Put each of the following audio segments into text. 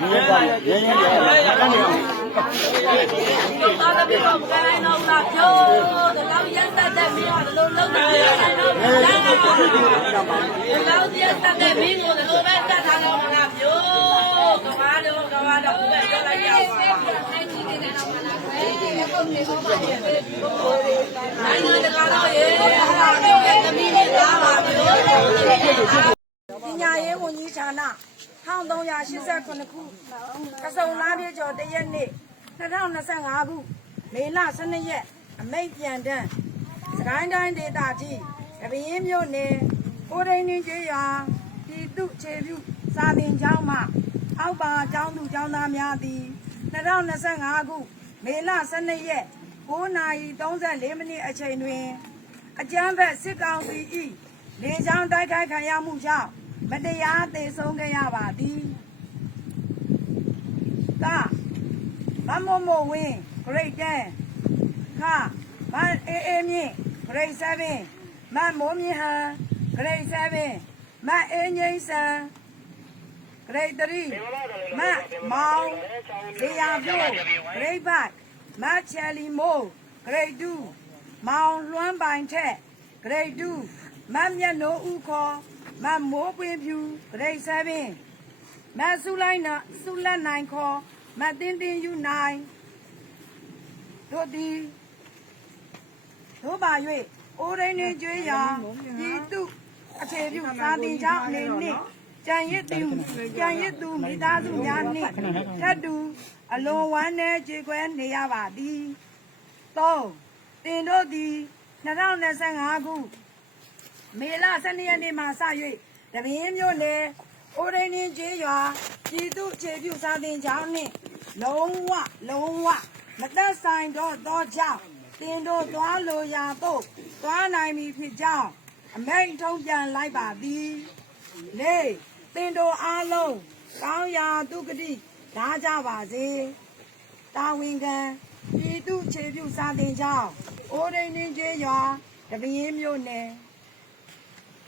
ရင်းပါရင်းရင်းရအဲ့နေအောင်တော့သားသမီးတော့မကနိုင်တော့ဘူးလားကျိုးဒီလောက်ရက်သက်တဲ့မင်းကဒီလိုလုံးနေတယ်နော်လမ်းကတော့ဒီလောက်ရက်သက်တဲ့မင်းကိုဒီလိုပဲတတ်ထားတော့မလားကျိုးကမားတော့ကမားတော့ဘယ်ပြောလိုက်ရအောင်နိုင်ငံတကာတော့ရေဟာဒီကသမီးနဲ့သားပါကျိုးပညာရေးဝန်ကြီးဌာန 1389ခုကစုံလားပြည့်ကျော်တရက်နေ့2025ခုမေလ12ရက်အမိတ်ပြန်တန်းစကိုင်းတိုင်းဒေသကြီးအပင်းမြို့နယ်ကိုရင်းနှင်းကျေးရွာပြည်သူ့ခြေပြုစာသင်ကျောင်းမှအောက်ပါကျောင်းသူကျောင်းသားများသည်2025ခုမေလ12ရက်9:34မိနစ်အချိန်တွင် အကြမ်းဖက်စစ်ကောင်စီ၏လေကြောင်းတိုက်ခိုက်ခံရမှုကြောင့် မတရားသေဆုံးခဲ့ရပါသည်ကမမမဝင်း grade 10ခမအေးအေးမြင့် grade 7မမိုးမြင့်ဟန် grade 7မအေးငိမ့်ဆန် grade 3မမောင်ဇေယျပြို grade 5မချယ်လီမိုး grade 2မောင်လွှမ်းပိုင်ထက် grade 2မမျက်နှိုးဦးခေါ် မမိုးပွင့်ဖြူ grade 7မဆုလိုက်နာဆုလက်နိုင်ခေါ်မတင်းတင်းယူနိုင်တို့သည်တို့ပါ၍အိုးရင်းနှင်းကျွေးရာဤသူအခြေပြုသာတင်ကြောင်းအနေနှင့်ကြံရစ်သူကြံရစ်သူမိသားစုများနှင့်ထပ်တူအလွန်ဝမ်းနည်းကြေကွဲနေရပါသည်3တင်တို့သည်2025ခု မေလ12ရက်နေ့မှစ၍တပင်းမြို့နယ်အိုရင်းင်းကျေးရွာပြည်သူ့ခြေပြုစာသင်ကျောင်းနှင့်လုံးဝလုံးဝမသက်ဆိုင်တော့သောကြောင့်တင်တို့သွားလိုရာသို့သွားနိုင်ပြီဖြစ်ကြောင်းအမိန့်ထုတ်ပြန်လိုက်ပါသည်လေတင်တို့အားလုံးကောင်းရာဒုက္ခတိဓာကြပါစေတာဝန်ခံပြည်သူခြေပြုစာတင်ကြောင်းအိုးရင်းင်းကျေးရွာတပင်းမြို့နယ်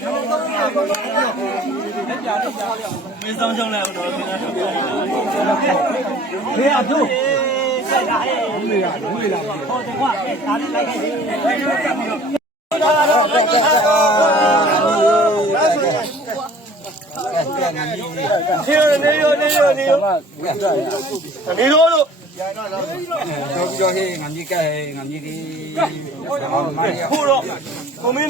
မင်းဆောင်ကြောင်းလဲတော့မင်းဆောင်ကြောင်းလဲလေအပြုတ်ဆိုင်လာဟဲ့ဘူးလေလားဘူးလေလားဟောတကွာအဲဒါနဲ့လိုက်ခဲ့ဒီနေရနေရနေရမီးတို့တို့တော့ပြောဟေးငါမြည်ကဲငါမြည်ဒီဟိုတော့ကိုမင်း